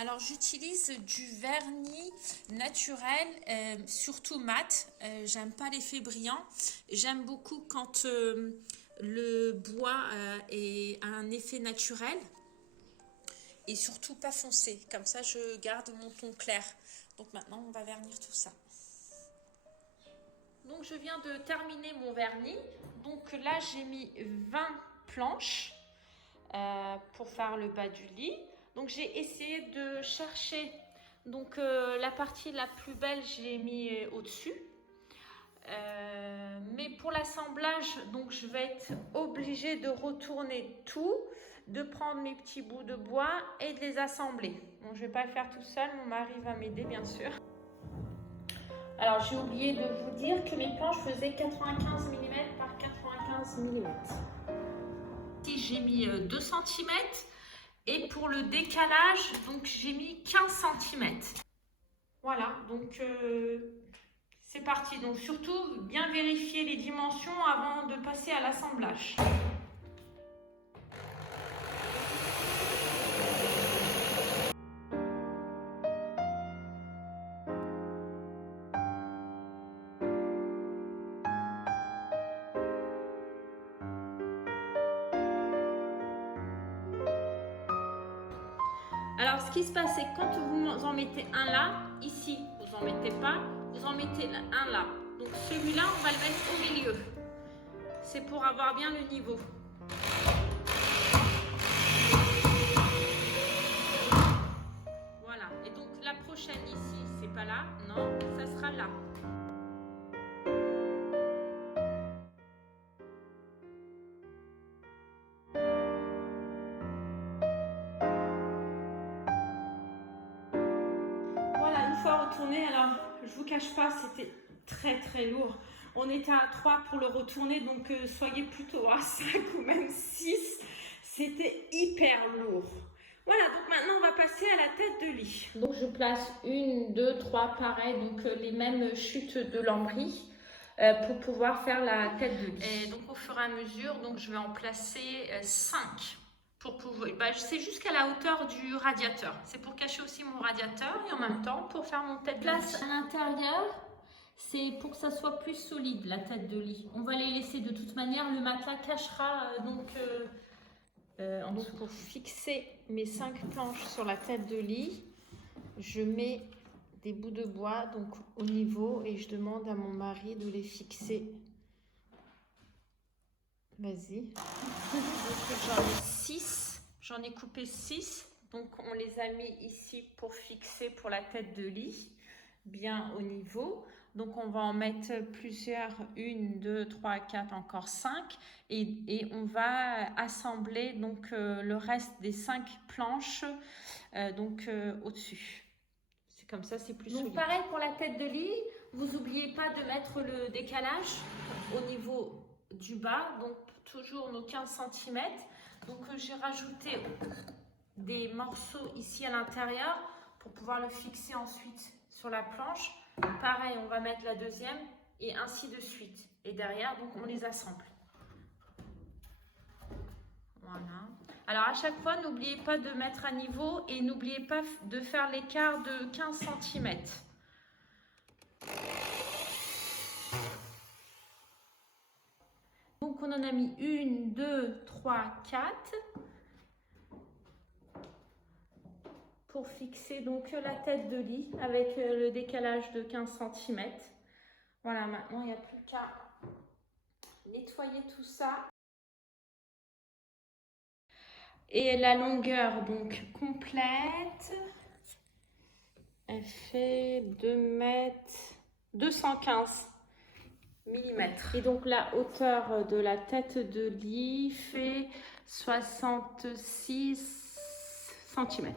Alors j'utilise du vernis naturel, surtout mat. J'aime pas l'effet brillant. J'aime beaucoup quand le bois a un effet naturel et surtout pas foncé. Comme ça je garde mon ton clair. Donc maintenant on va vernir tout ça. Donc je viens de terminer mon vernis. Donc là j'ai mis 20 planches pour faire le bas du lit. Donc j'ai essayé de chercher donc la partie la plus belle, je l'ai mis au-dessus. Mais pour l'assemblage, donc je vais être obligée de retourner tout, de prendre mes petits bouts de bois et de les assembler. Bon, je ne vais pas le faire tout seul, mon mari va m'aider bien sûr. Alors j'ai oublié de vous dire que mes planches faisaient 95 mm par 95 mm. Ici j'ai mis 2 cm. Et pour le décalage, donc j'ai mis 15 cm. Voilà, donc c'est parti. Donc surtout, bien vérifier les dimensions avant de passer à l'assemblage. Alors, ce qui se passe, c'est que quand vous en mettez un là, ici, vous n'en mettez pas, vous en mettez un là. Donc, celui-là, on va le mettre au milieu. C'est pour avoir bien le niveau. Voilà. Et donc, la prochaine ici, c'est pas là, non, ça sera là. Retourner, alors je vous cache pas, c'était très lourd. On était à 3 pour le retourner, donc soyez plutôt à 5 ou même 6. C'était hyper lourd. Voilà, donc maintenant on va passer à la tête de lit. Donc je place 1, 2, 3, pareil, donc les mêmes chutes de lambris pour pouvoir faire la tête de lit. Et donc au fur et à mesure, donc je vais en placer 5. Pour pouvoir, c'est jusqu'à la hauteur du radiateur. C'est pour cacher aussi mon radiateur et en même temps pour faire mon tête de lit. Place à l'intérieur, c'est pour que ça soit plus solide, la tête de lit. On va les laisser de toute manière, le matelas cachera donc en dessous. Pour fixer mes 5 planches sur la tête de lit, je mets des bouts de bois donc au niveau et je demande à mon mari de les fixer. Vas-y. J'en ai 6. J'en ai coupé 6. Donc, on les a mis ici pour fixer pour la tête de lit, bien au niveau. Donc, on va en mettre plusieurs. 1, 2, 3, 4, encore 5. Et on va assembler donc le reste des 5 planches au-dessus. C'est comme ça, c'est plus solide. Donc, pareil pour la tête de lit. Vous n'oubliez pas de mettre le décalage au niveau du bas, donc toujours nos 15 cm. Donc j'ai rajouté des morceaux ici à l'intérieur pour pouvoir le fixer ensuite sur la planche. Pareil, on va mettre la deuxième et ainsi de suite. Et derrière, donc on les assemble. Voilà. Alors à chaque fois, n'oubliez pas de mettre à niveau et n'oubliez pas de faire l'écart de 15 cm. Donc on en a mis 1, 2, 3, 4 pour fixer donc la tête de lit avec le décalage de 15 cm. Voilà, maintenant il n'y a plus qu'à nettoyer tout ça. Et la longueur donc complète, elle fait 215 mm. Et donc la hauteur de la tête de lit fait 66 cm.